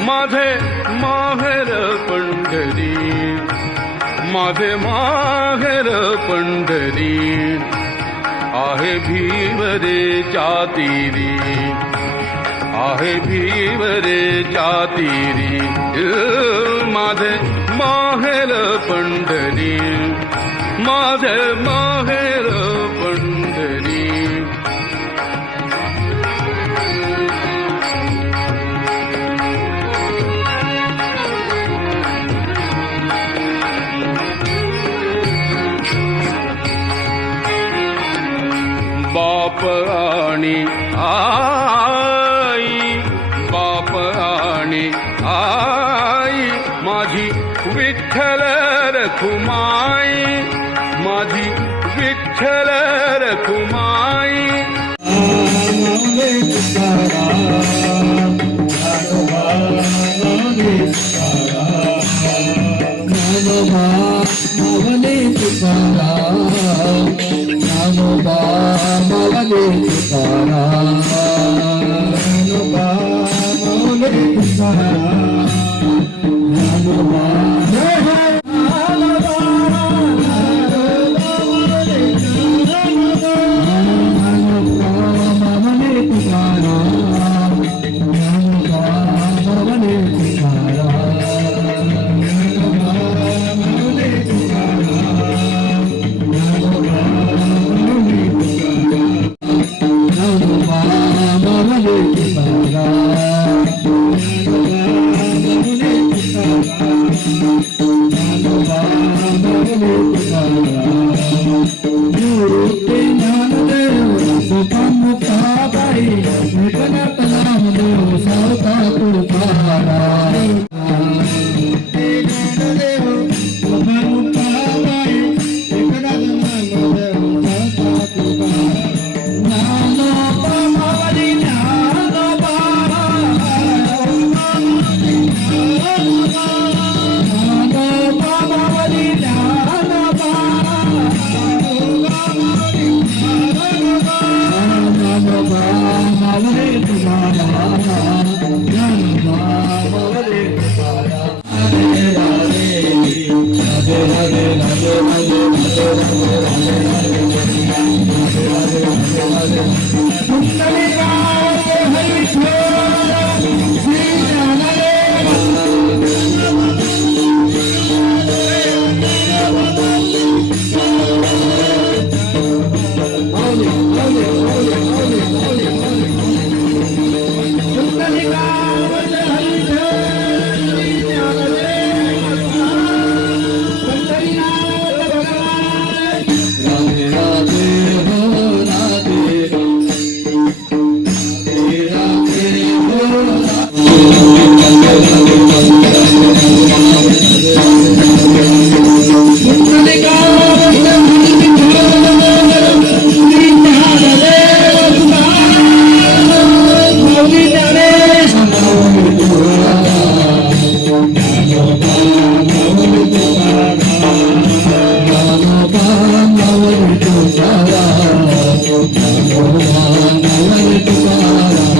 माझे माहेर पंढरी. माझे माहेर पंढरी. आहे भीवरे चातीरी. आहे भीवरे चातीरी. माझे माहेर पंढरी. माझे माहेर आणि आई माझी विठ्ठल रखुमाई माझी Vitthal Sahara Oh, my God.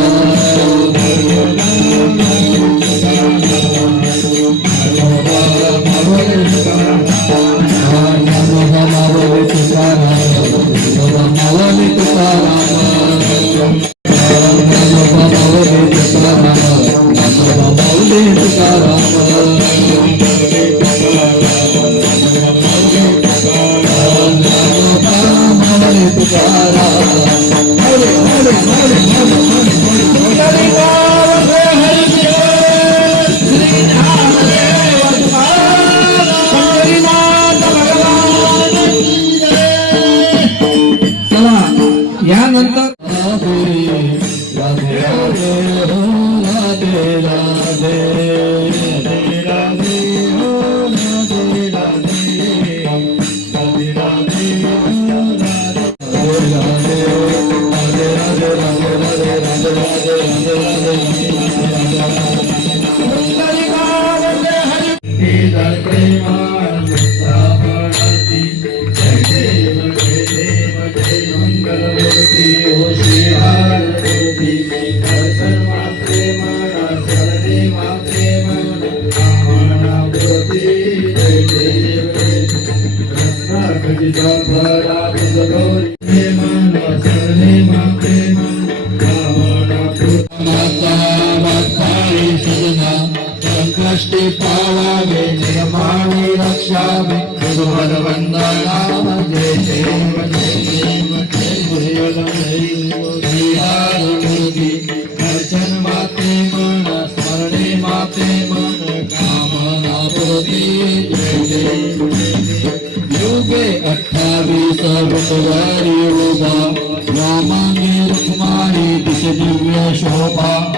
अठ्ठावीस बुधवारी रामाने रामांगी रुक्माणी दिव्य शोभा.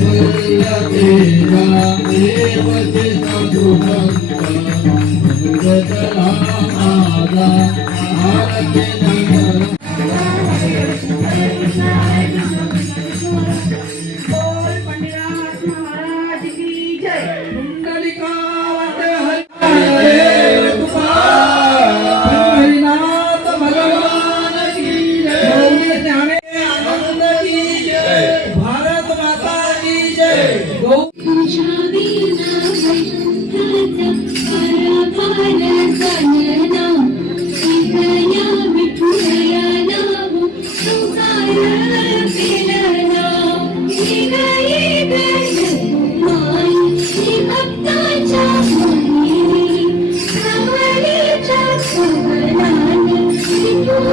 बोल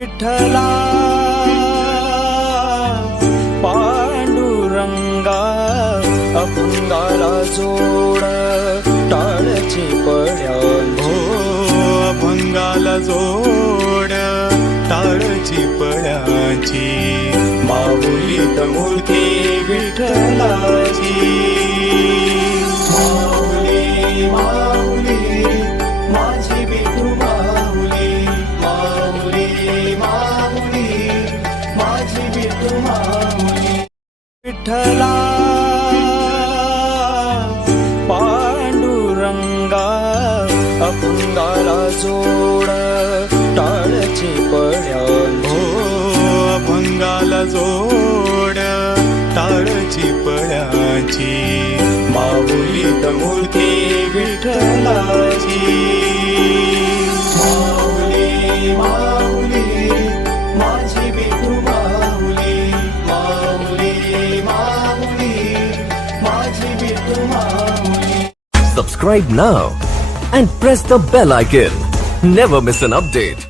विठ्ठला पांडुरंगा अपुंगाला जोडा. मूर्ती विठ्ठलाची. माऊली माऊली माझी विठू माऊली. माऊली माऊली माझी विठू माऊली. विठ्ठला पांडुरंगा अपंगाला जोड टाळची पड्या. हो अभंगाला जोड. पळ्याची माऊलीत मूर्ती विठ्ठलाची Subscribe now and press the bell icon. Never miss an update.